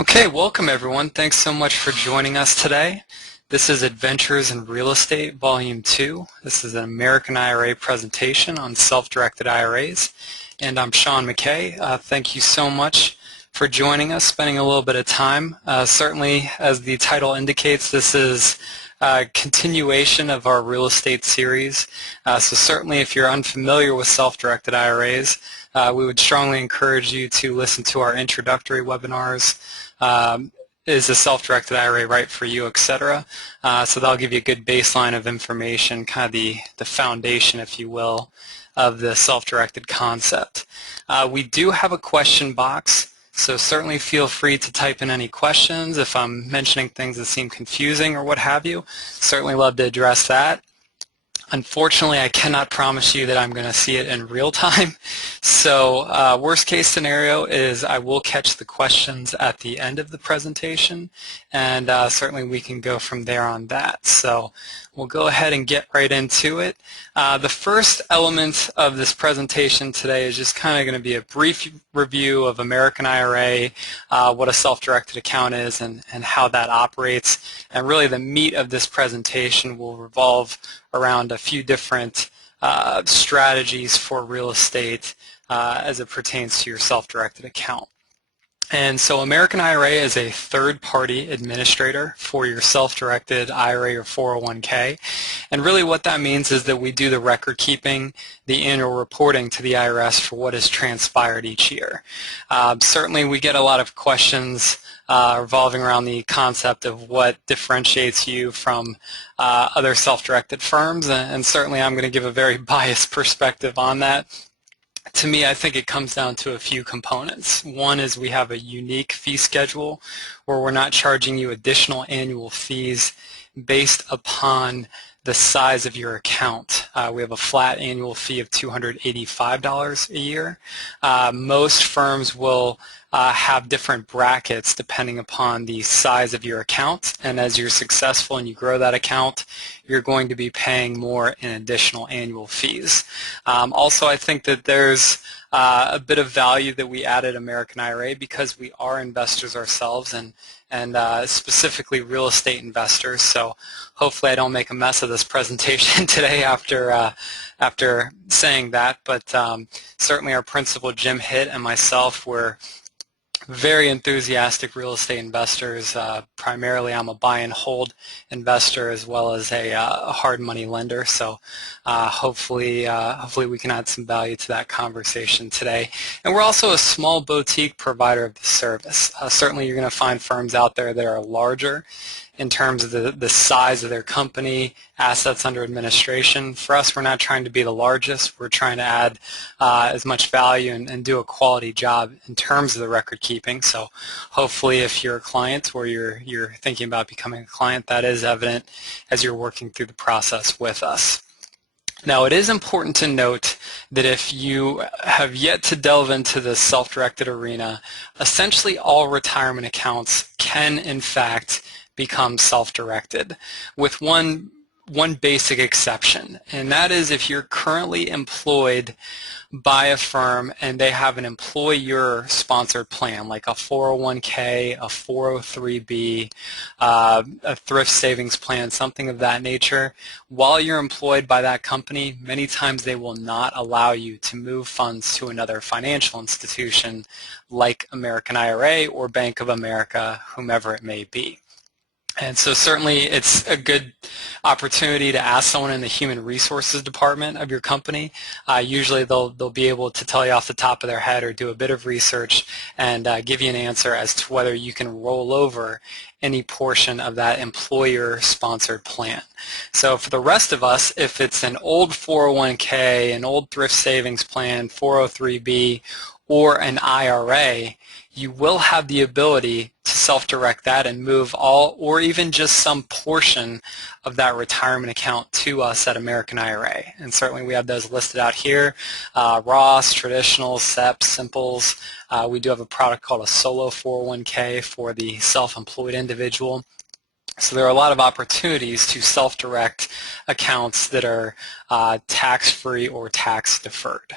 Okay, welcome everyone. Thanks so much for joining us today. This is Adventures in Real Estate Volume 2. This is an American IRA presentation on self-directed IRAs. And I'm Sean McKay. Thank you so much for joining us, spending a little bit of time. Certainly, as the title indicates, this is a continuation of our real estate series. So certainly if you're unfamiliar with self-directed IRAs, we would strongly encourage you to listen to our introductory webinars. Is a self-directed IRA right for you, etc. So that'll give you a good baseline of information, kind of the foundation, if you will, of the self-directed concept. We do have a question box, so certainly feel free to type in any questions. If I'm mentioning things that seem confusing or what have you, certainly love to address that. Unfortunately, I cannot promise you that I'm going to see it in real time. So worst case scenario is I will catch the questions at the end of the presentation, and certainly we can go from there on that. So we'll go ahead and get right into it. The first element of this presentation today is just kind of going to be a brief review of American IRA, what a self-directed account is and how that operates. And really the meat of this presentation will revolve around a few different strategies for real estate as it pertains to your self-directed account. And so American IRA is a third-party administrator for your self-directed IRA or 401k. And really what that means is that we do the record keeping, the annual reporting to the IRS for what has transpired each year. Certainly we get a lot of questions revolving around the concept of what differentiates you from other self-directed firms, and certainly I'm going to give a very biased perspective on that. To me, I think it comes down to a few components. One is we have a unique fee schedule where we're not charging you additional annual fees based upon the size of your account. We have a flat annual fee of $285 a year. Most firms will have different brackets depending upon the size of your account, and as you're successful and you grow that account, you're going to be paying more in additional annual fees. Also, I think that there's a bit of value that we add at American IRA because we are investors ourselves and specifically real estate investors. So hopefully I don't make a mess of this presentation today after saying that, but certainly our principal Jim Hitt and myself were very enthusiastic real estate investors. Primarily I'm a buy and hold investor as well as a hard money lender, so hopefully we can add some value to that conversation today. And we're also a small boutique provider of the service. Certainly you're going to find firms out there that are larger in terms of the size of their company, assets under administration. For us, we're not trying to be the largest. We're trying to add as much value and do a quality job in terms of the record keeping. So hopefully if you're a client or you're thinking about becoming a client, that is evident as you're working through the process with us. Now, it is important to note that if you have yet to delve into the self-directed arena, essentially all retirement accounts can, in fact, become self-directed, with one basic exception, and that is if you're currently employed by a firm and they have an employer-sponsored plan, like a 401k, a 403b, a thrift savings plan, something of that nature. While you're employed by that company, many times they will not allow you to move funds to another financial institution like American IRA or Bank of America, whomever it may be. And so certainly it's a good opportunity to ask someone in the human resources department of your company. Usually they'll be able to tell you off the top of their head or do a bit of research and give you an answer as to whether you can roll over any portion of that employer-sponsored plan. So for the rest of us, if it's an old 401k, an old thrift savings plan, 403b, or an IRA, you will have the ability to self-direct that and move all or even just some portion of that retirement account to us at American IRA. And certainly we have those listed out here, Ross, traditional, SEP, simples. We do have a product called a solo 401k for the self-employed individual. So there are a lot of opportunities to self-direct accounts that are tax-free or tax-deferred.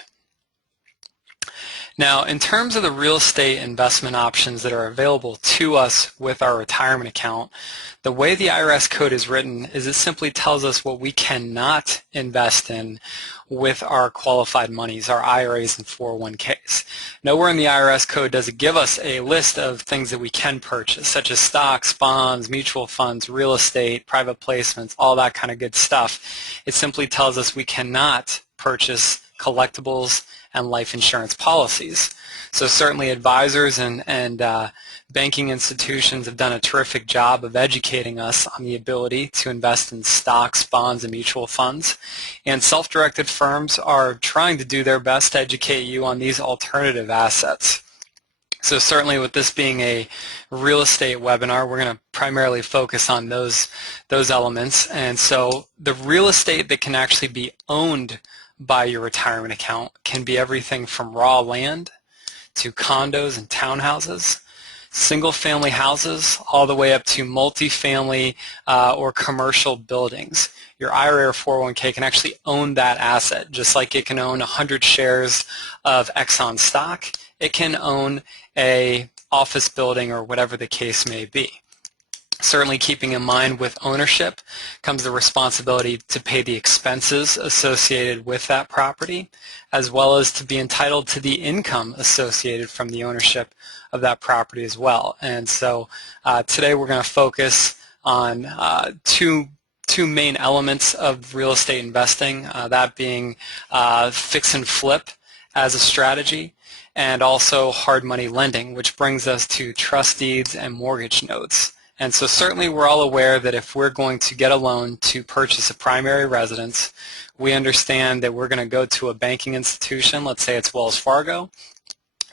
Now, in terms of the real estate investment options that are available to us with our retirement account, the way the IRS code is written is it simply tells us what we cannot invest in with our qualified monies, our IRAs and 401ks. Nowhere in the IRS code does it give us a list of things that we can purchase, such as stocks, bonds, mutual funds, real estate, private placements, all that kind of good stuff. It simply tells us we cannot purchase collectibles and life insurance policies. So certainly advisors and banking institutions have done a terrific job of educating us on the ability to invest in stocks, bonds, and mutual funds. And self-directed firms are trying to do their best to educate you on these alternative assets. So certainly with this being a real estate webinar, we're going to primarily focus on those elements. And so the real estate that can actually be owned by your retirement account can be everything from raw land to condos and townhouses, single-family houses, all the way up to multifamily or commercial buildings. Your IRA or 401k can actually own that asset, just like it can own 100 shares of Exxon stock. It can own a office building or whatever the case may be. Certainly keeping in mind with ownership comes the responsibility to pay the expenses associated with that property, as well as to be entitled to the income associated from the ownership of that property as well. And so today we're going to focus on two main elements of real estate investing, that being fix and flip as a strategy, and also hard money lending, which brings us to trust deeds and mortgage notes. And so certainly we're all aware that if we're going to get a loan to purchase a primary residence, we understand that we're going to go to a banking institution, let's say it's Wells Fargo.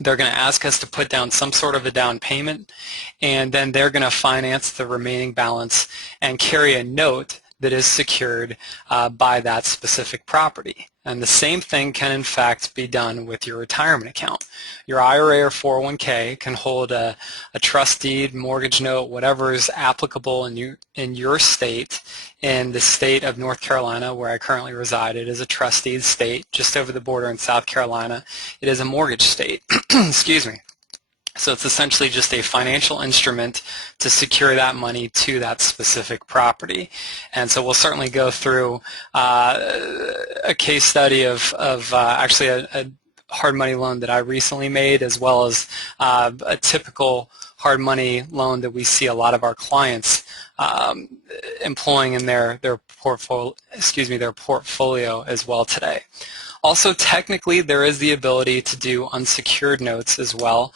They're going to ask us to put down some sort of a down payment, and then they're going to finance the remaining balance and carry a note that is secured by that specific property. And the same thing can in fact be done with your retirement account. Your IRA or 401k can hold a trust deed, mortgage note, whatever is applicable in your state. In the state of North Carolina, where I currently reside, it is a trust deed state. Just over the border in South Carolina, it is a mortgage state. Excuse me. So it's essentially just a financial instrument to secure that money to that specific property. And so we'll certainly go through a case study of actually a hard money loan that I recently made, as well as a typical hard money loan that we see a lot of our clients employing in their portfolio as well today. Also, technically, there is the ability to do unsecured notes as well.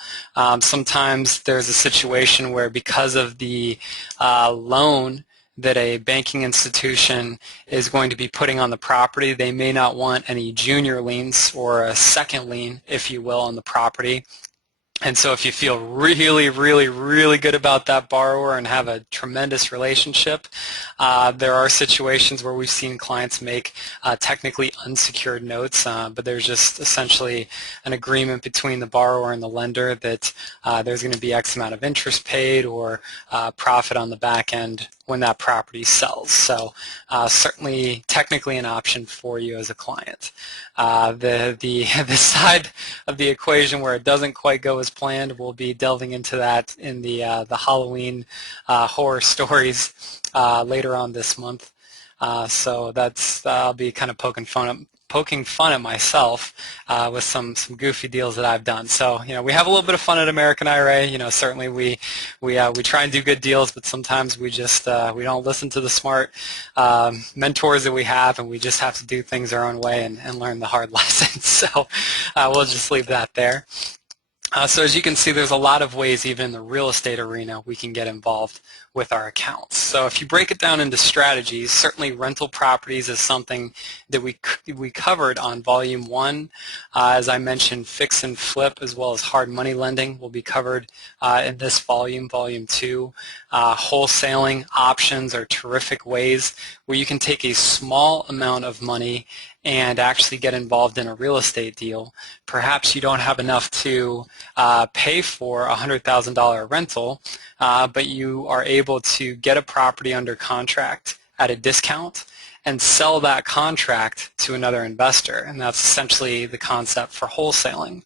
Sometimes there's a situation where because of the loan that a banking institution is going to be putting on the property, they may not want any junior liens or a second lien, if you will, on the property. And so if you feel really, really, really good about that borrower and have a tremendous relationship, there are situations where we've seen clients make technically unsecured notes, but there's just essentially an agreement between the borrower and the lender that there's going to be X amount of interest paid or profit on the back end when that property sells. So certainly technically an option for you as a client. The side of the equation where it doesn't quite go as planned, we'll be delving into that in the Halloween horror stories later on this month. So I'll be kind of poking fun at myself with some goofy deals that I've done. So we have a little bit of fun at American IRA. Certainly we try and do good deals, but sometimes we just we don't listen to the smart mentors that we have, and we just have to do things our own way and learn the hard lessons. So we'll just leave that there. So as you can see, there's a lot of ways, even in the real estate arena, we can get involved with our accounts. So if you break it down into strategies, certainly rental properties is something that we covered on Volume 1. As I mentioned, fix and flip as well as hard money lending will be covered in this volume, Volume 2. Wholesaling options are terrific ways where you can take a small amount of money and actually get involved in a real estate deal. Perhaps you don't have enough to pay for a $100,000 rental, but you are able to get a property under contract at a discount and sell that contract to another investor, and that's essentially the concept for wholesaling.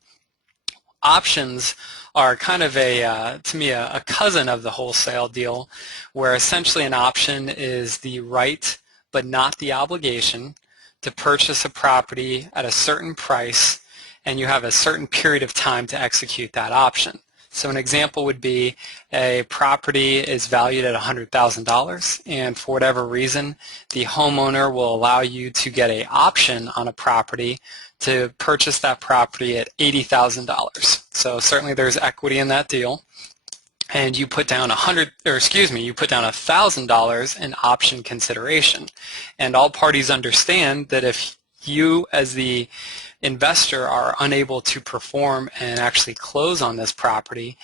Options are kind of to me, a cousin of the wholesale deal, where essentially an option is the right but not the obligation to purchase a property at a certain price, and you have a certain period of time to execute that option. So an example would be a property is valued at $100,000, and for whatever reason, the homeowner will allow you to get an option on a property to purchase that property at $80,000. So certainly there's equity in that deal, and you put down $1,000 in option consideration. And all parties understand that if you as the investor are unable to perform and actually close on this property,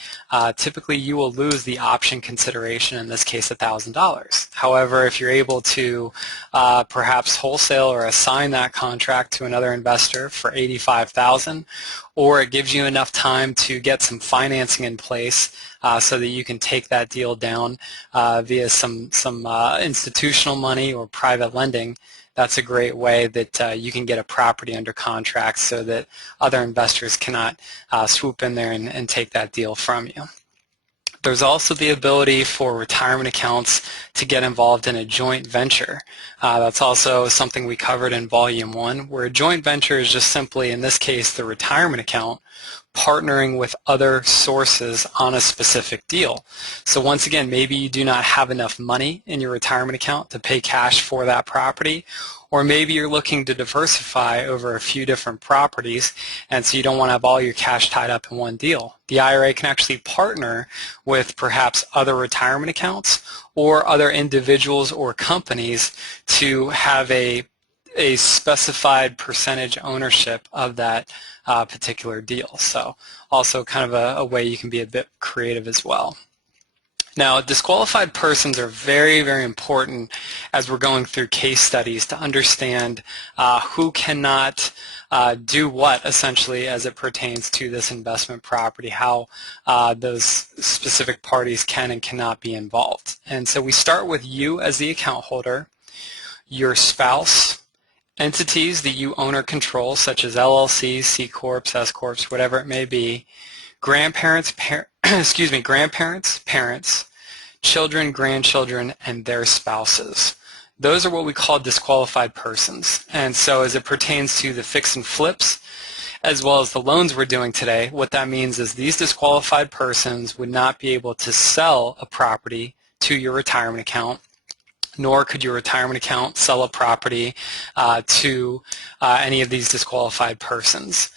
typically you will lose the option consideration, in this case $1,000. However, if you're able to perhaps wholesale or assign that contract to another investor for $85,000, or it gives you enough time to get some financing in place so that you can take that deal down via some institutional money or private lending, that's a great way that you can get a property under contract so that other investors cannot swoop in there and take that deal from you. There's also the ability for retirement accounts to get involved in a joint venture. That's also something we covered in Volume 1, where a joint venture is just simply, in this case, the retirement account partnering with other sources on a specific deal. So once again, maybe you do not have enough money in your retirement account to pay cash for that property, or maybe you're looking to diversify over a few different properties, and so you don't want to have all your cash tied up in one deal. The IRA can actually partner with perhaps other retirement accounts or other individuals or companies to have a specified percentage ownership of that particular deal. So also kind of a way you can be a bit creative as well. Now, disqualified persons are very, very important as we're going through case studies to understand who cannot do what, essentially, as it pertains to this investment property, how those specific parties can and cannot be involved. And so we start with you as the account holder, your spouse, entities that you own or control, such as LLCs, C Corps, S Corps, whatever it may be, grandparents, grandparents, parents, children, grandchildren, and their spouses. Those are what we call disqualified persons. And so as it pertains to the fix and flips, as well as the loans we're doing today, what that means is these disqualified persons would not be able to sell a property to your retirement account, nor could your retirement account sell a property to any of these disqualified persons.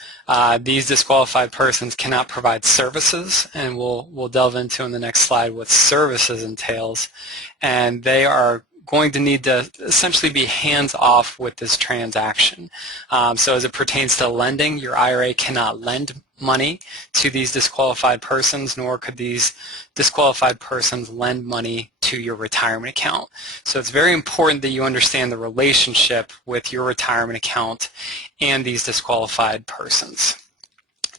These disqualified persons cannot provide services, and we'll delve into in the next slide what services entails, and they are going to need to essentially be hands-off with this transaction. So as it pertains to lending, your IRA cannot lend money to these disqualified persons, nor could these disqualified persons lend money to your retirement account. So it's very important that you understand the relationship with your retirement account and these disqualified persons.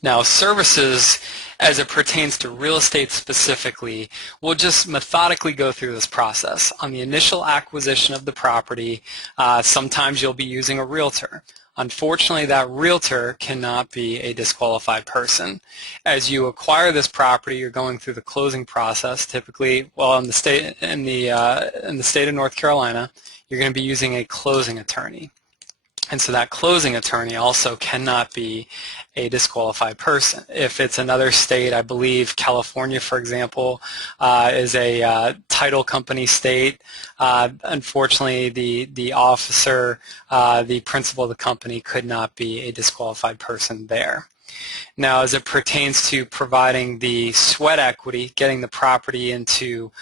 Now, services, as it pertains to real estate specifically, we'll just methodically go through this process. On the initial acquisition of the property, sometimes you'll be using a realtor. Unfortunately, that realtor cannot be a disqualified person. As you acquire this property, you're going through the closing process. Typically, well, in the state of North Carolina, you're going to be using a closing attorney. And so that closing attorney also cannot be a disqualified person. If it's another state, I believe California, for example, is a title company state. Unfortunately, the officer, the principal of the company, could not be a disqualified person there. Now, as it pertains to providing the sweat equity, getting the property into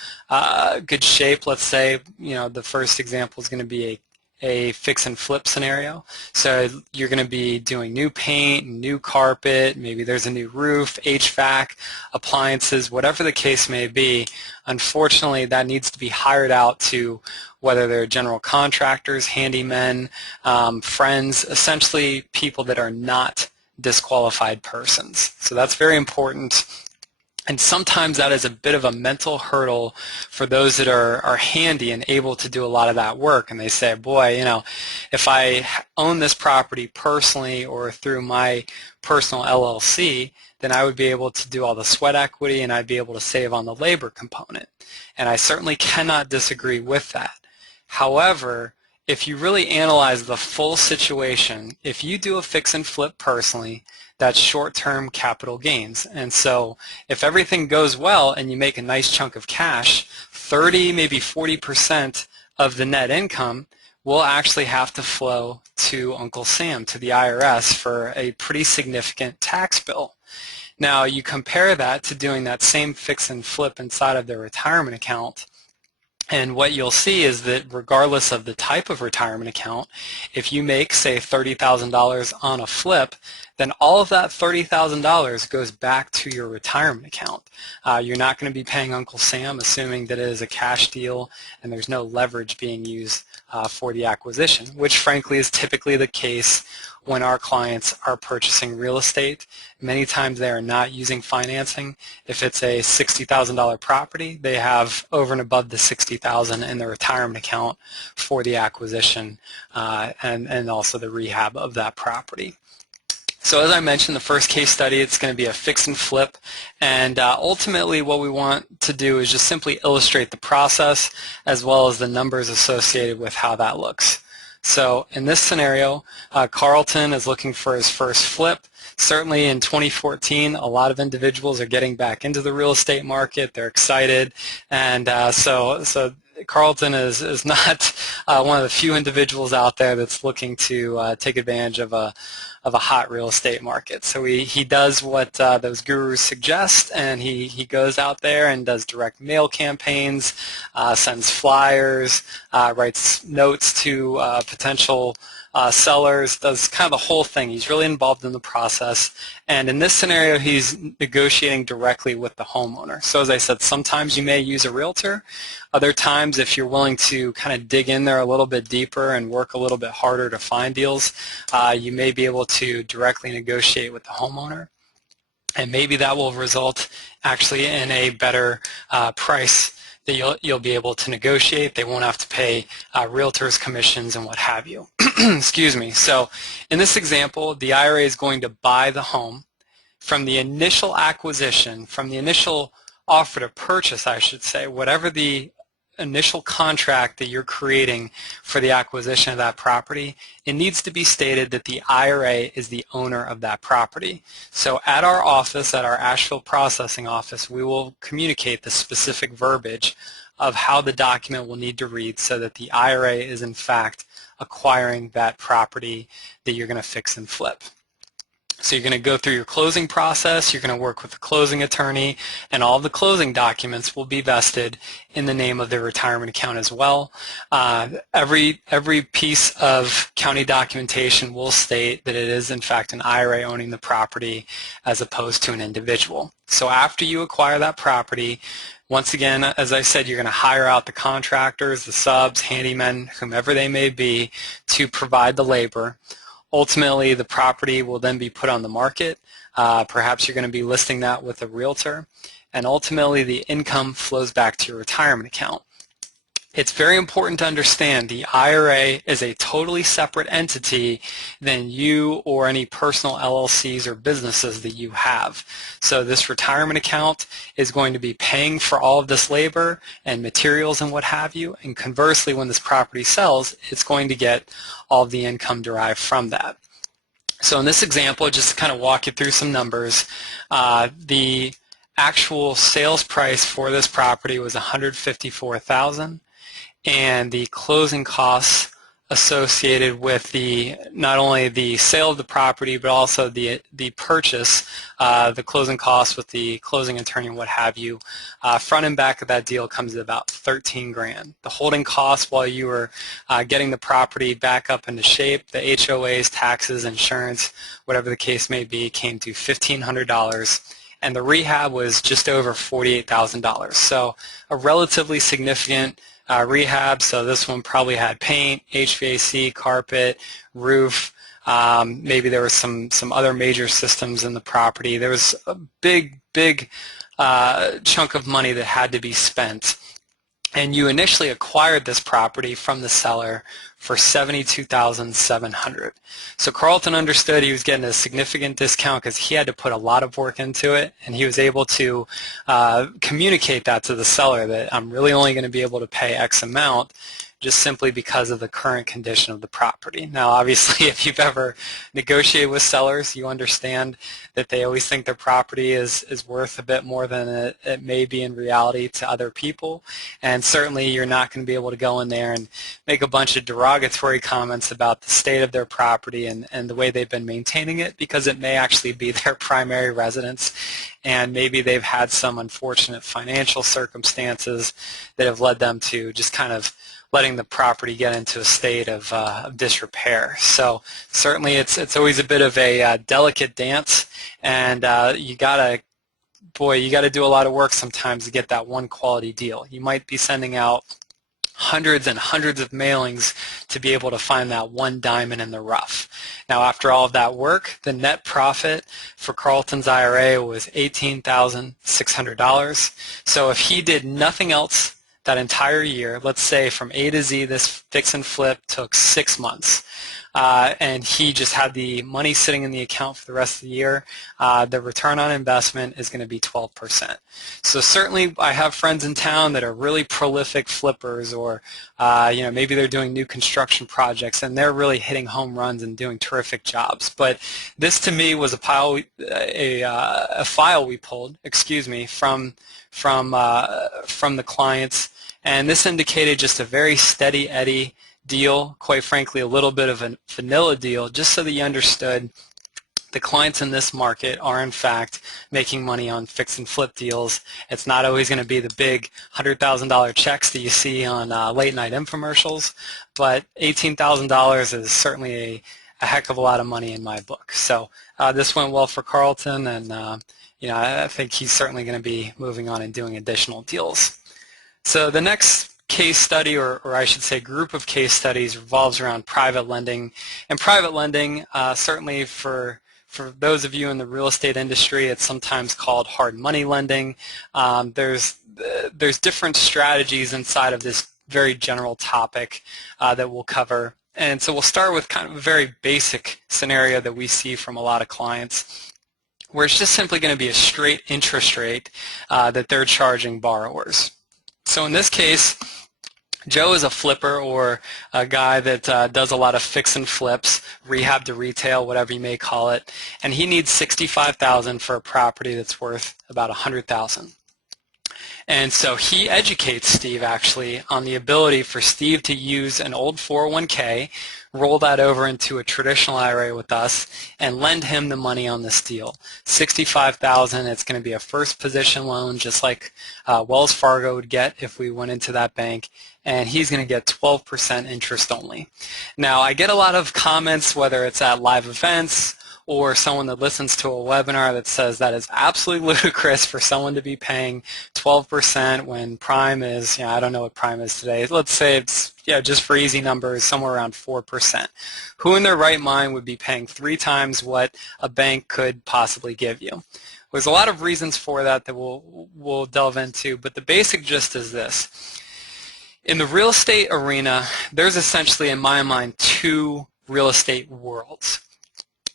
good shape, let's say, the first example is going to be a fix and flip scenario. So you're going to be doing new paint, new carpet, maybe there's a new roof, HVAC, appliances, whatever the case may be. Unfortunately, that needs to be hired out to whether they're general contractors, handymen, friends, essentially people that are not disqualified persons. So that's very important. And sometimes that is a bit of a mental hurdle for those that are handy and able to do a lot of that work. And they say, boy, if I own this property personally or through my personal LLC, then I would be able to do all the sweat equity and I'd be able to save on the labor component. And I certainly cannot disagree with that. However, if you really analyze the full situation, if you do a fix and flip personally, that's short-term capital gains. And so if everything goes well and you make a nice chunk of cash, 30, maybe 40% of the net income will actually have to flow to Uncle Sam, to the IRS, for a pretty significant tax bill. Now you compare that to doing that same fix and flip inside of their retirement account, and what you'll see is that regardless of the type of retirement account, if you make, say, $30,000 on a flip, then all of that $30,000 goes back to your retirement account. You're not going to be paying Uncle Sam, assuming that it is a cash deal and there's no leverage being used for the acquisition, which frankly is typically the case when our clients are purchasing real estate. Many times they are not using financing. If it's a $60,000 property, they have over and above the $60,000 in their retirement account for the acquisition and also the rehab of that property. So as I mentioned, the first case study, it's going to be a fix and flip, and ultimately what we want to do is just simply illustrate the process as well as the numbers associated with how that looks. So in this scenario, Carlton is looking for his first flip. Certainly in 2014, a lot of individuals are getting back into the real estate market. They're excited, and so Carlton is not one of the few individuals out there that's looking to take advantage of a hot real estate market. So he does what those gurus suggest, and he goes out there and does direct mail campaigns, sends flyers, writes notes to potential sellers, does kind of the whole thing. He's really involved in the process, and in this scenario he's negotiating directly with the homeowner. So as I said, sometimes you may use a realtor. Other times, if you're willing to kind of dig in there a little bit deeper and work a little bit harder to find deals, you may be able to directly negotiate with the homeowner, and maybe that will result actually in a better price that you'll be able to negotiate. They won't have to pay realtors commissions and what have you. Excuse me. So in this example, the IRA is going to buy the home from the initial acquisition, from the initial offer to purchase, I should say, whatever the initial contract that you're creating for the acquisition of that property, it needs to be stated that the IRA is the owner of that property. So at our office, at our Asheville processing office, we will communicate the specific verbiage of how the document will need to read so that the IRA is in fact acquiring that property that you're going to fix and flip. So you're going to go through your closing process, you're going to work with the closing attorney, and all of the closing documents will be vested in the name of the retirement account as well. Every piece of county documentation will state that it is in fact an IRA owning the property as opposed to an individual. So after you acquire that property, once again, as I said, you're going to hire out the contractors, the subs, handymen, whomever they may be, to provide the labor. Ultimately, the property will then be put on the market. Perhaps you're going to be listing that with a realtor, and ultimately the income flows back to your retirement account. It's very important to understand the IRA is a totally separate entity than you or any personal LLCs or businesses that you have. So this retirement account is going to be paying for all of this labor and materials and what have you, and conversely, when this property sells, it's going to get all of the income derived from that. So in this example, just to kind of walk you through some numbers, the actual sales price for this property was $154,000. And the closing costs associated with not only the sale of the property but also the purchase, the closing costs with the closing attorney and what have you, front and back of that deal comes at about $13,000. The holding costs while you were getting the property back up into shape, the HOAs, taxes, insurance, whatever the case may be, came to $1,500. And the rehab was just over $48,000. So a relatively significant rehab. So this one probably had paint, HVAC, carpet, roof, Maybe there were some other major systems in the property. There was a big chunk of money that had to be spent. And you initially acquired this property from the seller for $72,700. So Carlton understood he was getting a significant discount because he had to put a lot of work into it, and he was able to communicate that to the seller that I'm really only going to be able to pay X amount just simply because of the current condition of the property. Now, obviously, if you've ever negotiated with sellers, you understand that they always think their property is worth a bit more than it may be in reality to other people. And certainly, you're not going to be able to go in there and make a bunch of derogatory comments about the state of their property and the way they've been maintaining it, because it may actually be their primary residence, and maybe they've had some unfortunate financial circumstances that have led them to just kind of letting the property get into a state of disrepair. So certainly it's always a bit of a delicate dance, and you gotta do a lot of work sometimes to get that one quality deal. You might be sending out hundreds and hundreds of mailings to be able to find that one diamond in the rough. Now, after all of that work, the net profit for Carlton's IRA was $18,600. So if he did nothing else that entire year, let's say from A to Z, this fix and flip took 6 months, and he just had the money sitting in the account for the rest of the year, the return on investment is going to be 12%. So certainly I have friends in town that are really prolific flippers, or maybe they're doing new construction projects and they're really hitting home runs and doing terrific jobs. But this to me was a file we pulled, from the clients. And this indicated just a very steady Eddie deal, quite frankly a little bit of a vanilla deal, just so that you understood the clients in this market are in fact making money on fix and flip deals. It's not always going to be the big $100,000 checks that you see on late night infomercials, but $18,000 is certainly a heck of a lot of money in my book. So this went well for Carlton, and I think he's certainly going to be moving on and doing additional deals. So the next case study, or I should say group of case studies, revolves around private lending. And private lending, certainly for those of you in the real estate industry, it's sometimes called hard money lending. There's different strategies inside of this very general topic that we'll cover. And so we'll start with kind of a very basic scenario that we see from a lot of clients, where it's just simply going to be a straight interest rate that they're charging borrowers. So in this case, Joe is a flipper, or a guy that does a lot of fix and flips, rehab to retail, whatever you may call it, and he needs $65,000 for a property that's worth about $100,000. And so he educates Steve actually on the ability for Steve to use an old 401k, roll that over into a traditional IRA with us, and lend him the money on this deal. $65,000, it's going to be a first position loan, just like Wells Fargo would get if we went into that bank, and he's going to get 12% interest only. Now, I get a lot of comments, whether it's at live events or someone that listens to a webinar, that says that is absolutely ludicrous for someone to be paying 12% when prime is, I don't know what prime is today. Let's say it's, just for easy numbers, somewhere around 4%. Who in their right mind would be paying 3 times what a bank could possibly give you? There's a lot of reasons for that we'll delve into, but the basic gist is this. In the real estate arena, there's essentially, in my mind, 2 real estate worlds.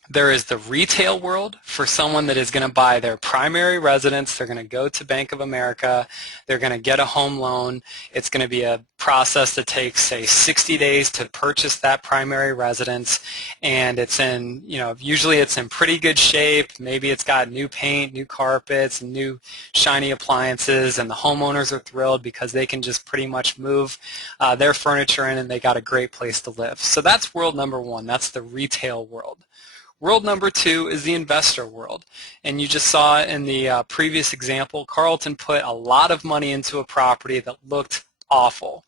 There is the retail world for someone that is going to buy their primary residence. They're going to go to Bank of America. They're going to get a home loan. It's going to be a process that takes, say, 60 days to purchase that primary residence. And it's in, usually it's in pretty good shape. Maybe it's got new paint, new carpets, and new shiny appliances. And the homeowners are thrilled because they can just pretty much move their furniture in, and they got a great place to live. So that's world number 1. That's the retail world. World number 2 is the investor world, and you just saw in the previous example, Carlton put a lot of money into a property that looked awful.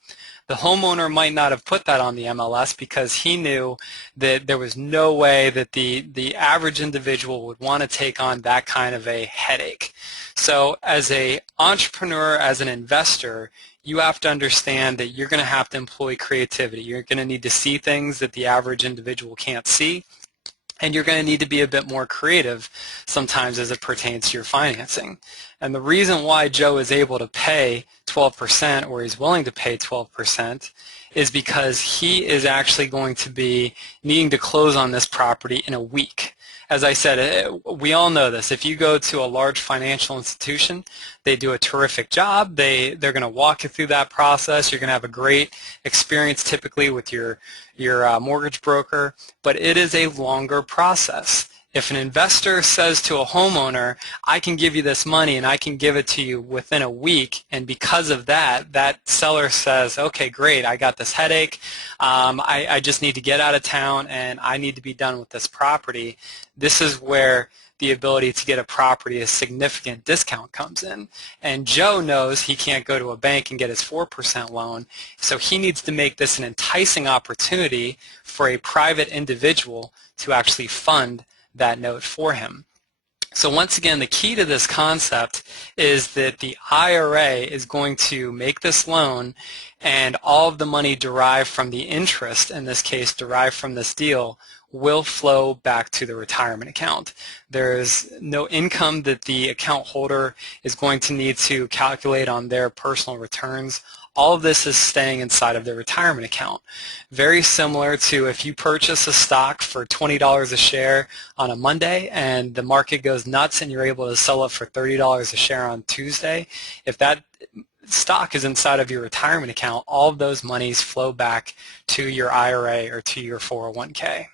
The homeowner might not have put that on the MLS because he knew that there was no way that the average individual would want to take on that kind of a headache. So as an entrepreneur, as an investor, you have to understand that you're going to have to employ creativity. You're going to need to see things that the average individual can't see. And you're going to need to be a bit more creative sometimes as it pertains to your financing. And the reason why Joe is able to pay 12%, or he's willing to pay 12%, is because he is actually going to be needing to close on this property in a week. As I said, we all know this. If you go to a large financial institution, they do a terrific job. They're going to walk you through that process. You're going to have a great experience typically with your mortgage broker, but it is a longer process. If an investor says to a homeowner, I can give you this money and I can give it to you within a week, and because of that, that seller says, okay, great, I got this headache, I just need to get out of town and I need to be done with this property, this is where the ability to get a property, a significant discount comes in. And Joe knows he can't go to a bank and get his 4% loan, so he needs to make this an enticing opportunity for a private individual to actually fund that note for him. So once again, the key to this concept is that the IRA is going to make this loan, and all of the money derived from the interest, in this case derived from this deal, will flow back to the retirement account. There is no income that the account holder is going to need to calculate on their personal returns. All of this is staying inside of their retirement account. Very similar to if you purchase a stock for $20 a share on a Monday and the market goes nuts and you're able to sell it for $30 a share on Tuesday. If that stock is inside of your retirement account, all of those monies flow back to your IRA or to your 401k.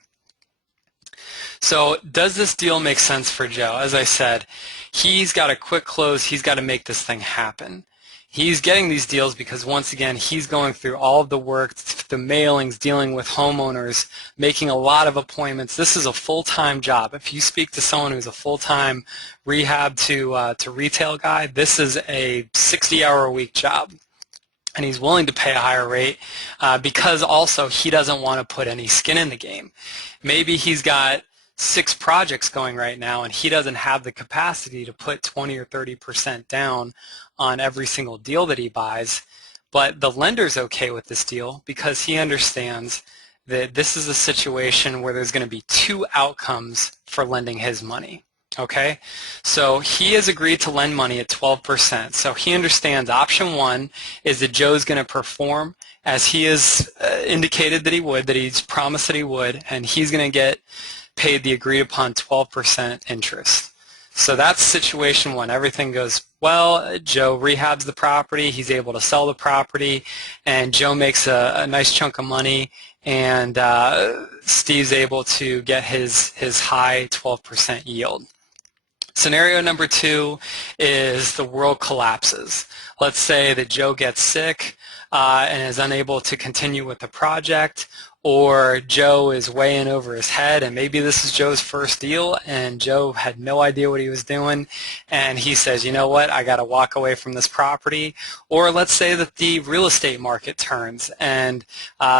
So does this deal make sense for Joe? As I said, he's got a quick close. He's got to make this thing happen. He's getting these deals because, once again, he's going through all of the work, the mailings, dealing with homeowners, making a lot of appointments. This is a full-time job. If you speak to someone who's a full-time rehab to retail guy, this is a 60-hour-a-week job. And he's willing to pay a higher rate because also he doesn't want to put any skin in the game. Maybe he's got 6 projects going right now and he doesn't have the capacity to put 20 or 30% down on every single deal that he buys, but the lender's okay with this deal because he understands that this is a situation where there's going to be 2 outcomes for lending his money. Okay, so he has agreed to lend money at 12%. So he understands option 1 is that Joe's going to perform as he has indicated that he would, that he's promised that he would, and he's going to get paid the agreed upon 12% interest. So that's situation 1. Everything goes well. Joe rehabs the property. He's able to sell the property, and Joe makes a nice chunk of money, and Steve's able to get his high 12% yield. Scenario number 2 is the world collapses. Let's say that Joe gets sick and is unable to continue with the project, or Joe is way in over his head, and maybe this is Joe's first deal and Joe had no idea what he was doing, and he says, you know what, I got to walk away from this property. Or let's say that the real estate market turns and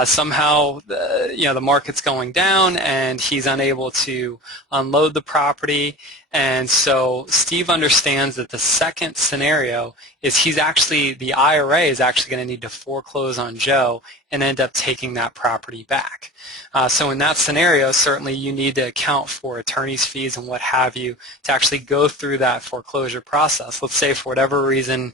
somehow the market's going down and he's unable to unload the property. And so Steve understands that the second scenario is the IRA is actually going to need to foreclose on Joe and end up taking that property back. So in that scenario, certainly you need to account for attorney's fees and what have you to actually go through that foreclosure process. Let's say for whatever reason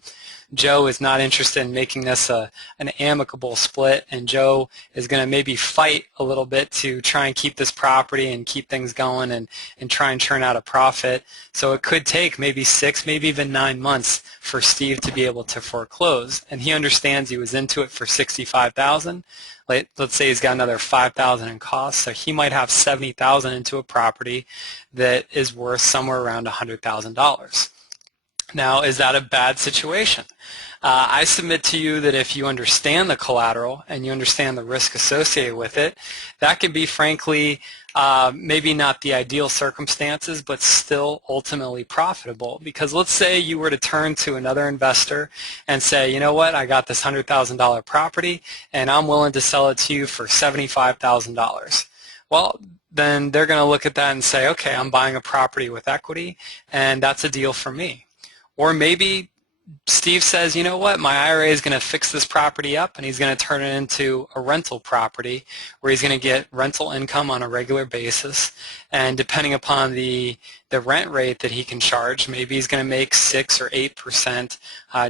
Joe is not interested in making this an amicable split, and Joe is going to maybe fight a little bit to try and keep this property and keep things going and try and churn out a profit. So it could take maybe 6, maybe even 9 months for Steve to be able to foreclose. And he understands he was into it for $65,000. Let's say he's got another $5,000 in costs, so he might have $70,000 into a property that is worth somewhere around $100,000. Now, is that a bad situation? I submit to you that if you understand the collateral and you understand the risk associated with it, that can be, frankly, maybe not the ideal circumstances, but still ultimately profitable. Because let's say you were to turn to another investor and say, you know what, I got this $100,000 property and I'm willing to sell it to you for $75,000. Well, then they're going to look at that and say, okay, I'm buying a property with equity and that's a deal for me. Or maybe Steve says, you know what, my IRA is going to fix this property up and he's going to turn it into a rental property where he's going to get rental income on a regular basis, and depending upon the rent rate that he can charge, maybe he's going to make 6 or 8%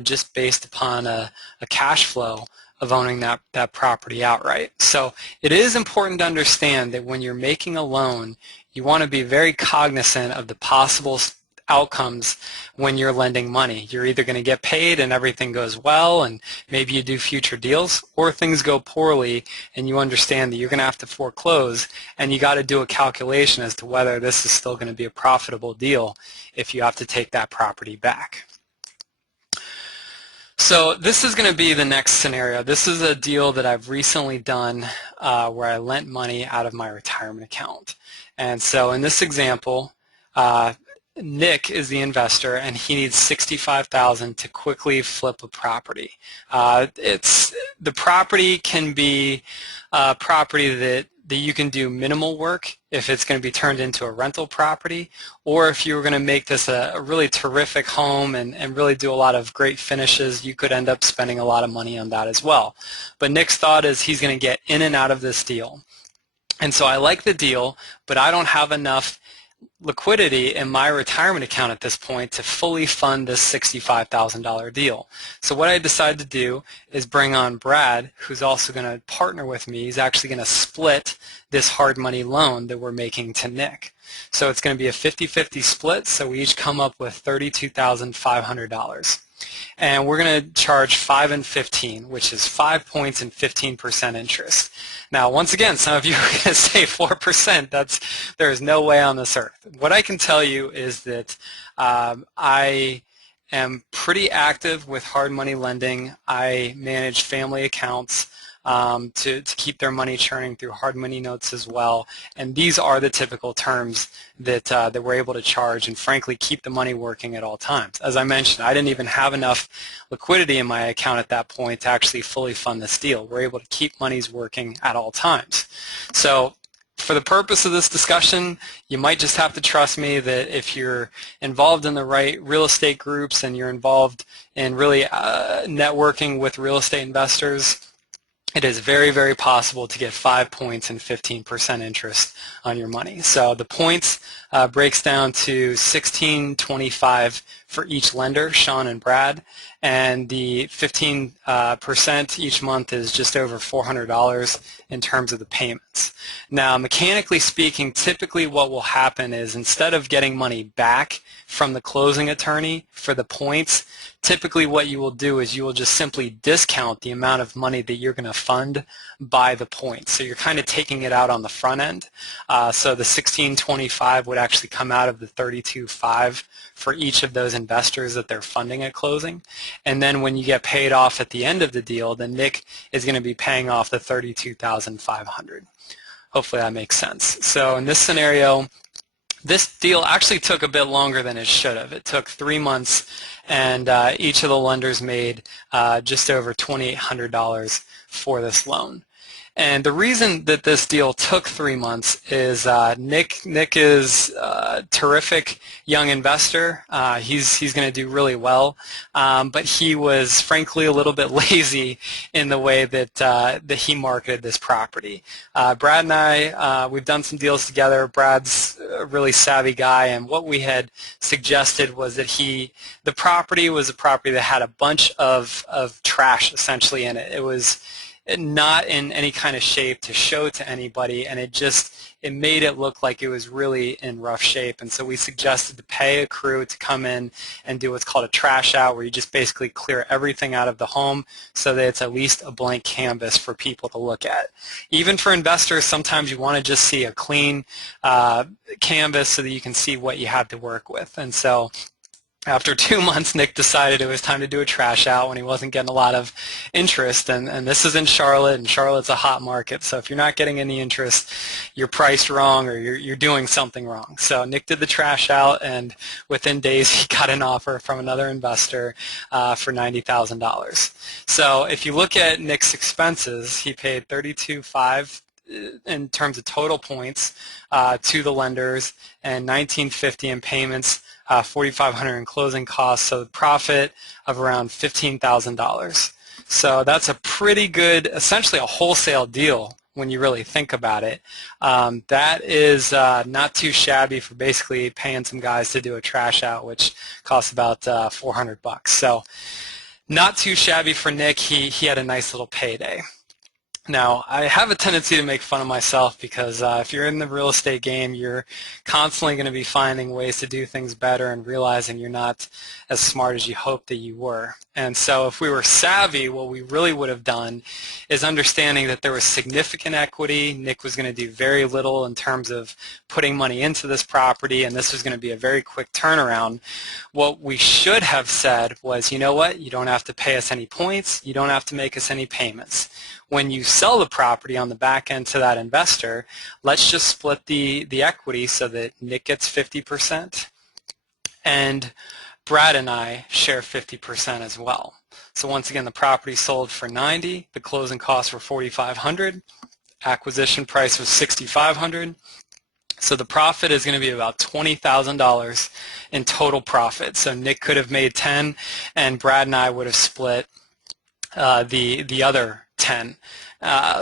just based upon a cash flow of owning that property outright. So it is important to understand that when you're making a loan, you want to be very cognizant of the possible outcomes when you're lending money. You're either going to get paid and everything goes well and maybe you do future deals, or things go poorly and you understand that you're going to have to foreclose, and you got to do a calculation as to whether this is still going to be a profitable deal if you have to take that property back. So this is going to be the next scenario. This is a deal that I've recently done where I lent money out of my retirement account. And so in this example, Nick is the investor, and he needs $65,000 to quickly flip a property. The property can be a property that you can do minimal work if it's going to be turned into a rental property, or if you were going to make this a really terrific home and really do a lot of great finishes, you could end up spending a lot of money on that as well. But Nick's thought is he's going to get in and out of this deal. And so I like the deal, but I don't have enough liquidity in my retirement account at this point to fully fund this $65,000 deal. So what I decided to do is bring on Brad, who's also going to partner with me. He's actually going to split this hard money loan that we're making to Nick. So it's going to be a 50-50 split, so we each come up with $32,500. And we're going to charge 5 and 15, which is 5 points and 15% interest. Now, once again, some of you are going to say 4%. There is no way on this earth. What I can tell you is that I am pretty active with hard money lending. I manage family accounts to keep their money churning through hard money notes as well. And these are the typical terms that we're able to charge and frankly keep the money working at all times. As I mentioned, I didn't even have enough liquidity in my account at that point to actually fully fund this deal. We're able to keep monies working at all times. So for the purpose of this discussion, you might just have to trust me that if you're involved in the right real estate groups and you're involved in really networking with real estate investors, it is very, very possible to get 5 points and 15% interest on your money. So the points breaks down to $16.25 for each lender, Sean and Brad, and the 15% each month is just over $400 in terms of the payments. Now, mechanically speaking, typically what will happen is instead of getting money back from the closing attorney for the points, typically what you will do is you will just simply discount the amount of money that you're going to fund by the points. So you're kind of taking it out on the front end. So the $16.25 would actually come out of the $32.5 for each of those investors that they're funding at closing. And then when you get paid off at the end of the deal, then Nick is going to be paying off the $32,500. Hopefully that makes sense. So in this scenario, this deal actually took a bit longer than it should have. It took 3 months, and each of the lenders made just over $2,800 for this loan. And the reason that this deal took 3 months is Nick is a terrific young investor. He's going to do really well, but he was frankly a little bit lazy in the way that he marketed this property. Brad and I, we've done some deals together. Brad's a really savvy guy, and what we had suggested was that the property was a property that had a bunch of trash essentially in it. It was not in any kind of shape to show to anybody, and it made it look like it was really in rough shape. And so we suggested to pay a crew to come in and do what's called a trash out, where you just basically clear everything out of the home so that it's at least a blank canvas for people to look at. Even for investors, sometimes you want to just see a clean canvas so that you can see what you have to work with. And so after 2 months, Nick decided it was time to do a trash out when he wasn't getting a lot of interest. And this is in Charlotte, and Charlotte's a hot market. So if you're not getting any interest, you're priced wrong or you're doing something wrong. So Nick did the trash out, and within days he got an offer from another investor for $90,000. So if you look at Nick's expenses, he paid $32,500 in terms of total points to the lenders and $19.50 in payments $4,500 in closing costs, so the profit of around $15,000. So that's a pretty good, essentially a wholesale deal when you really think about it. That is not too shabby for basically paying some guys to do a trash out, which costs about $400. So not too shabby for Nick. He had a nice little payday. Now, I have a tendency to make fun of myself because if you're in the real estate game, you're constantly going to be finding ways to do things better and realizing you're not as smart as you hoped that you were. And so if we were savvy, what we really would have done is understanding that there was significant equity. Nick was going to do very little in terms of putting money into this property, and this was going to be a very quick turnaround. What we should have said was, you know what, you don't have to pay us any points, you don't have to make us any payments. When you sell the property on the back end to that investor, let's just split the equity so that Nick gets 50% and Brad and I share 50% as well. So once again, the property sold for $90,000, the closing costs were $4,500, acquisition price was $6,500. So the profit is going to be about $20,000 in total profit. So Nick could have made 10, and Brad and I would have split the other 10.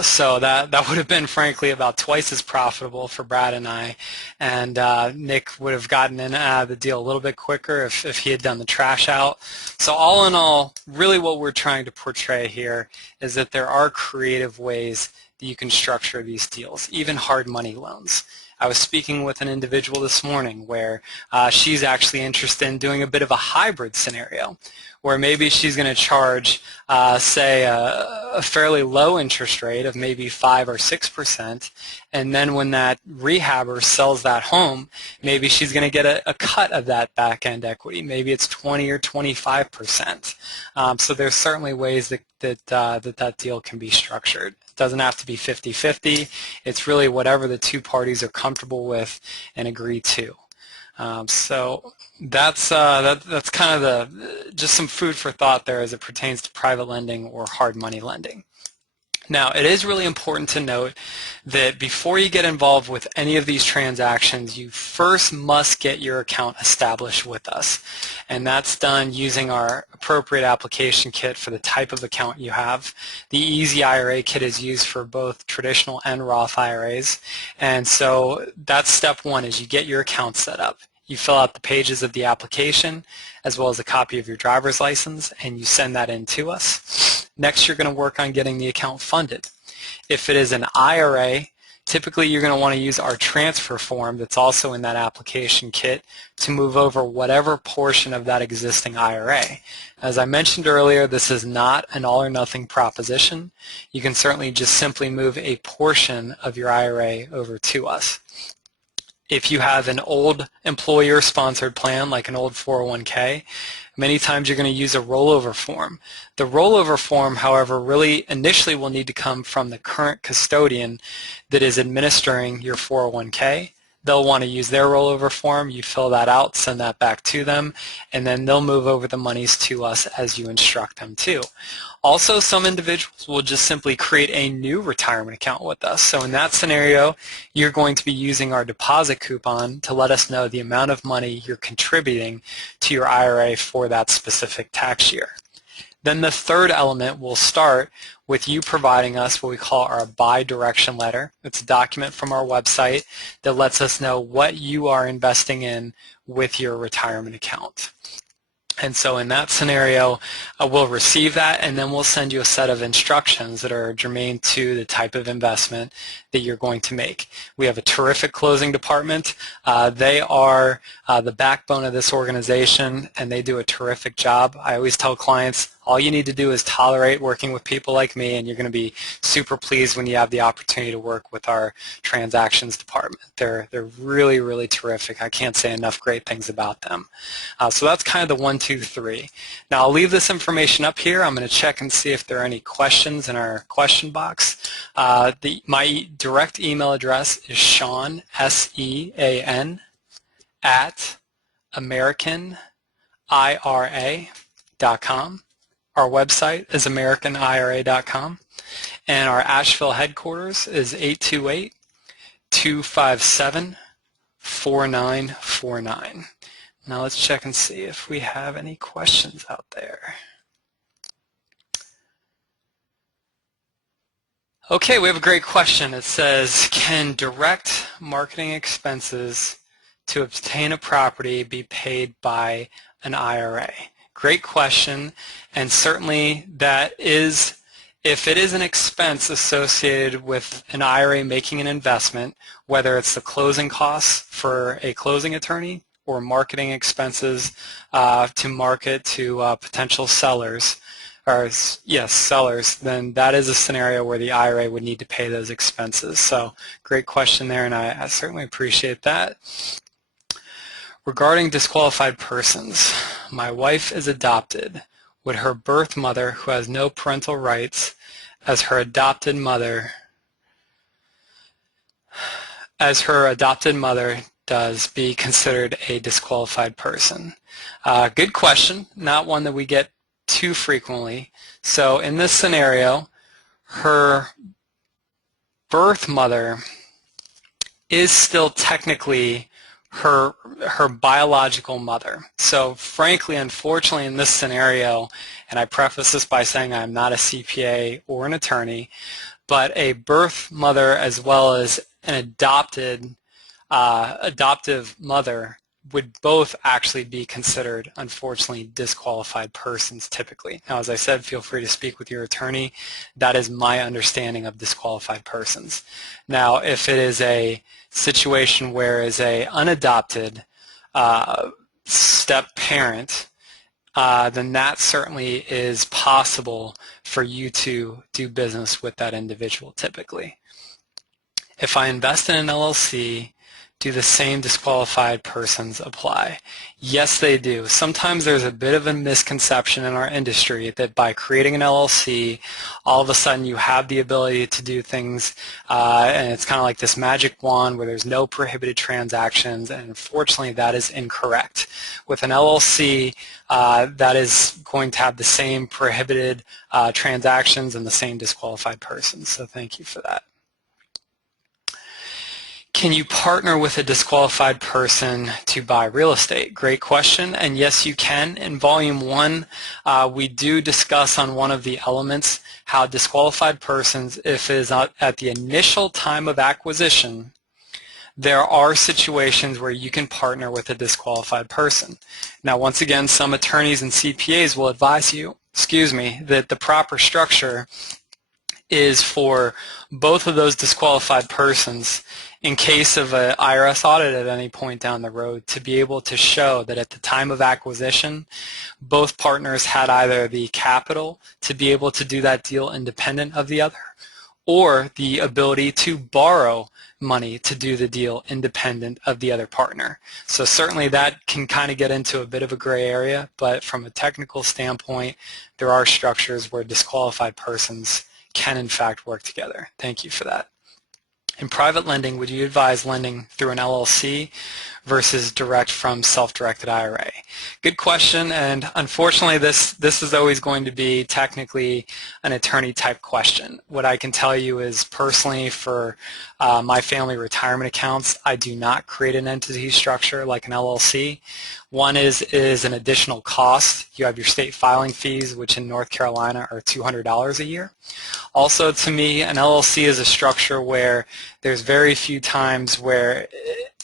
So that would have been, frankly, about twice as profitable for Brad and I, and Nick would have gotten in the deal a little bit quicker if he had done the trash out. So all in all, really what we're trying to portray here is that there are creative ways that you can structure these deals, even hard money loans. I was speaking with an individual this morning where she's actually interested in doing a bit of a hybrid scenario where maybe she's going to charge, say, a fairly low interest rate of maybe 5 or 6%, and then when that rehabber sells that home, maybe she's going to get a cut of that back-end equity. Maybe it's 20 or 25%. So there's certainly ways that deal can be structured. It doesn't have to be 50-50. It's really whatever the two parties are comfortable with and agree to. So that's kind of just some food for thought there as it pertains to private lending or hard money lending. Now, it is really important to note that before you get involved with any of these transactions, you first must get your account established with us. And that's done using our appropriate application kit for the type of account you have. The Easy IRA kit is used for both traditional and Roth IRAs. And so that's step one, is you get your account set up. You fill out the pages of the application as well as a copy of your driver's license, and you send that in to us. Next, you're going to work on getting the account funded. If it is an IRA, typically you're going to want to use our transfer form that's also in that application kit to move over whatever portion of that existing IRA. As I mentioned earlier, this is not an all or nothing proposition. You can certainly just simply move a portion of your IRA over to us. If you have an old employer-sponsored plan, like an old 401k, many times you're going to use a rollover form. The rollover form, however, really initially will need to come from the current custodian that is administering your 401k. They'll want to use their rollover form. You fill that out, send that back to them, and then they'll move over the monies to us as you instruct them to. Also, some individuals will just simply create a new retirement account with us. So in that scenario, you're going to be using our deposit coupon to let us know the amount of money you're contributing to your IRA for that specific tax year. Then the third element will start with you providing us what we call our bi-direction letter. It's a document from our website that lets us know what you are investing in with your retirement account. And so in that scenario, we'll receive that, and then we'll send you a set of instructions that are germane to the type of investment that you're going to make. We have a terrific closing department. They are the backbone of this organization, and they do a terrific job. I always tell clients, all you need to do is tolerate working with people like me, and you're going to be super pleased when you have the opportunity to work with our transactions department. They're really, really terrific. I can't say enough great things about them. So that's kind of the 1, 2, 3. Now I'll leave this information up here. I'm going to check and see if there are any questions in our question box. My direct email address is Sean, S-E-A-N, at AmericanIRA.com. Our website is AmericanIRA.com, and our Asheville headquarters is 828-257-4949. Now let's check and see if we have any questions out there. Okay, we have a great question. It says, can direct marketing expenses to obtain a property be paid by an IRA? Great question, and certainly that is, if it is an expense associated with an IRA making an investment, whether it's the closing costs for a closing attorney or marketing expenses to market to potential sellers, or yes, sellers, then that is a scenario where the IRA would need to pay those expenses. So great question there, and I certainly appreciate that. Regarding disqualified persons, my wife is adopted. Would her birth mother, who has no parental rights, as her adopted mother does, be considered a disqualified person? Good question, not one that we get too frequently. So in this scenario, her birth mother is still technically her biological mother. So frankly, unfortunately, in this scenario, and I preface this by saying I'm not a CPA or an attorney, but a birth mother as well as an adoptive mother would both actually be considered, unfortunately, disqualified persons typically. Now, as I said, feel free to speak with your attorney. That is my understanding of disqualified persons. Now, if it is a situation where is a unadopted step parent, then that certainly is possible for you to do business with that individual typically. If I invest in an LLC, do the same disqualified persons apply? Yes, they do. Sometimes there's a bit of a misconception in our industry that by creating an LLC, all of a sudden you have the ability to do things, and it's kind of like this magic wand where there's no prohibited transactions, and unfortunately that is incorrect. With an LLC, that is going to have the same prohibited transactions and the same disqualified persons, so thank you for that. Can you partner with a disqualified person to buy real estate? Great question, and yes you can. In Volume 1, we do discuss on one of the elements how disqualified persons, if it is at the initial time of acquisition, there are situations where you can partner with a disqualified person. Now once again, some attorneys and CPAs will advise you, that the proper structure is for both of those disqualified persons, in case of an IRS audit at any point down the road, to be able to show that at the time of acquisition, both partners had either the capital to be able to do that deal independent of the other, or the ability to borrow money to do the deal independent of the other partner. So certainly that can kind of get into a bit of a gray area, but from a technical standpoint, there are structures where disqualified persons can in fact work together. Thank you for that. In private lending, would you advise lending through an LLC versus direct from self-directed IRA? Good question, and unfortunately this is always going to be technically an attorney type question. What I can tell you is personally for my family retirement accounts, I do not create an entity structure like an LLC. One is an additional cost. You have your state filing fees, which in North Carolina are $200 a year. Also, to me, an LLC is a structure where there's very few times where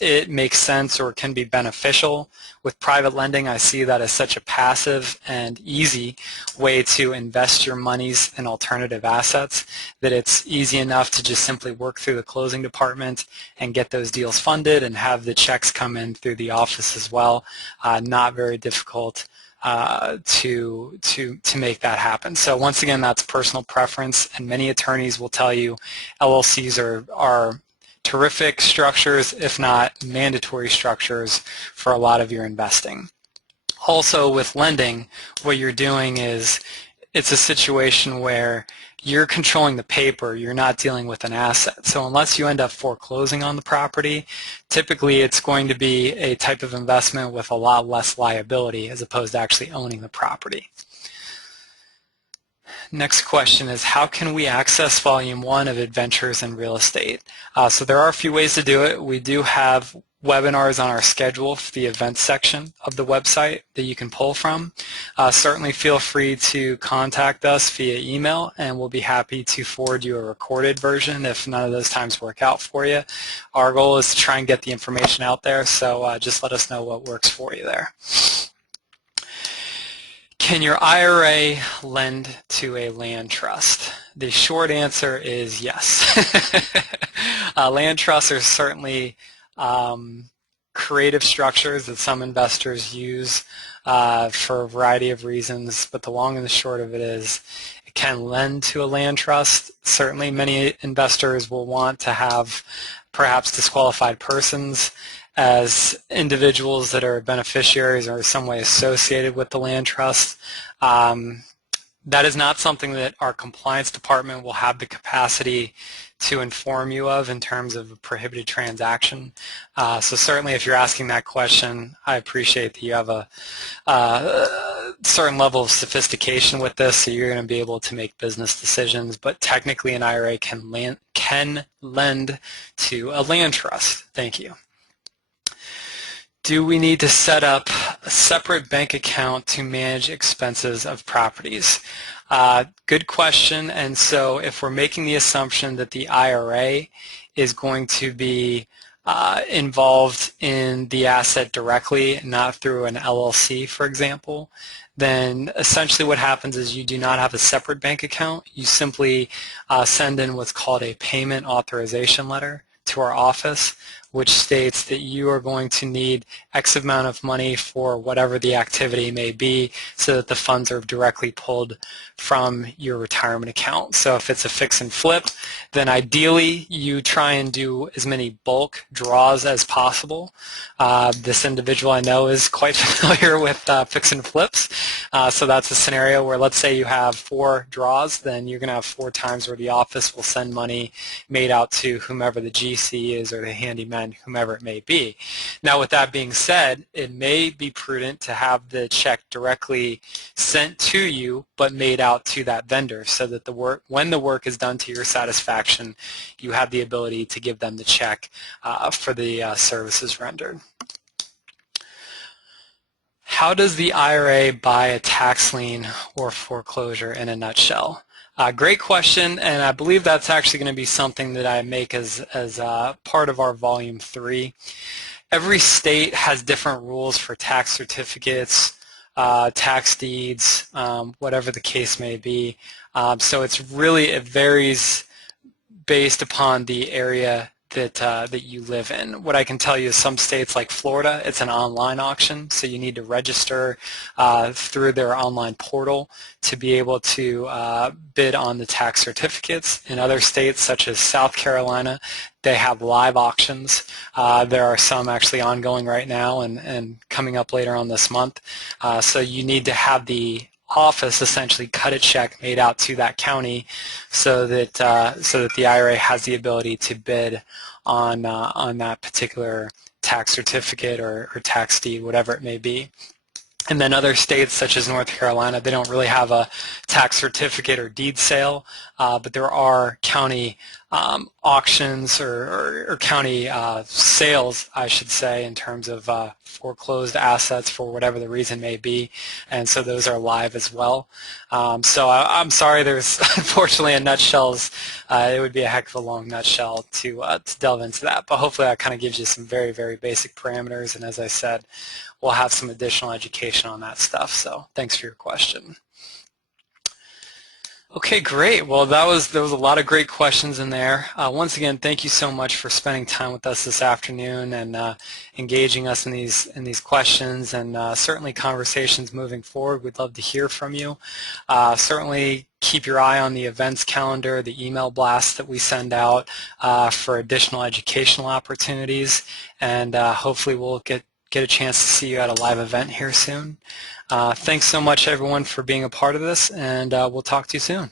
it makes sense or can be beneficial. With private lending, I see that as such a passive and easy way to invest your monies in alternative assets that it's easy enough to just simply work through the closing department and get those deals funded and have the checks come in through the office as well. Not very difficult to make that happen. So once again, that's personal preference, and many attorneys will tell you LLCs are terrific structures, if not mandatory structures, for a lot of your investing. Also with lending, what you're doing is it's a situation where you're controlling the paper, you're not dealing with an asset. So unless you end up foreclosing on the property, typically it's going to be a type of investment with a lot less liability as opposed to actually owning the property. Next question is, how can we access Volume 1 of Adventures in Real Estate? So there are a few ways to do it. We do have webinars on our schedule for the events section of the website that you can pull from. Certainly feel free to contact us via email, and we'll be happy to forward you a recorded version if none of those times work out for you. Our goal is to try and get the information out there, so just let us know what works for you there. Can your IRA lend to a land trust? The short answer is yes. Land trusts are certainly creative structures that some investors use for a variety of reasons, but the long and the short of it is it can lend to a land trust. Certainly many investors will want to have perhaps disqualified persons as individuals that are beneficiaries or in some way associated with the land trust. That is not something that our compliance department will have the capacity to inform you of in terms of a prohibited transaction. So certainly if you're asking that question, I appreciate that you have a certain level of sophistication with this, so you're going to be able to make business decisions, but technically an IRA can lend to a land trust. Thank you. Do we need to set up a separate bank account to manage expenses of properties? Good question. And so if we're making the assumption that the IRA is going to be involved in the asset directly, not through an LLC, for example, then essentially what happens is you do not have a separate bank account. You simply send in what's called a payment authorization letter to our office, which states that you are going to need X amount of money for whatever the activity may be so that the funds are directly pulled from your retirement account. So if it's a fix and flip, then ideally you try and do as many bulk draws as possible. This individual I know is quite familiar with fix and flips. So that's a scenario where let's say you have 4 draws, then you're going to have 4 times where the office will send money made out to whomever the GC is or the handyman, whomever it may be. Now with that being said, it may be prudent to have the check directly sent to you but made out to that vendor so that when the work is done to your satisfaction, you have the ability to give them the check for the services rendered. How does the IRA buy a tax lien or foreclosure in a nutshell? Great question, and I believe that's actually going to be something that I make as part of our Volume 3. Every state has different rules for tax certificates, tax deeds, whatever the case may be. So it varies based upon the area that you live in. What I can tell you is some states like Florida, it's an online auction, so you need to register through their online portal to be able to bid on the tax certificates. In other states such as South Carolina, they have live auctions. There are some actually ongoing right now and coming up later on this month. So you need to have the office essentially cut a check made out to that county so that the IRA has the ability to bid on that particular tax certificate or tax deed, whatever it may be. And then other states such as North Carolina, they don't really have a tax certificate or deed sale, but there are county auctions or county sales, I should say, in terms of foreclosed assets for whatever the reason may be, and so those are live as well. So I'm sorry, there's unfortunately a nutshell's, it would be a heck of a long nutshell to delve into that, but hopefully that kind of gives you some very, very basic parameters, and as I said, we'll have some additional education on that stuff, so thanks for your question. Okay, great. Well, there was a lot of great questions in there. Once again, thank you so much for spending time with us this afternoon and engaging us in these questions, and certainly conversations moving forward. We'd love to hear from you. Certainly keep your eye on the events calendar, the email blasts that we send out for additional educational opportunities, and hopefully we'll get a chance to see you at a live event here soon. Thanks so much, everyone, for being a part of this, and we'll talk to you soon.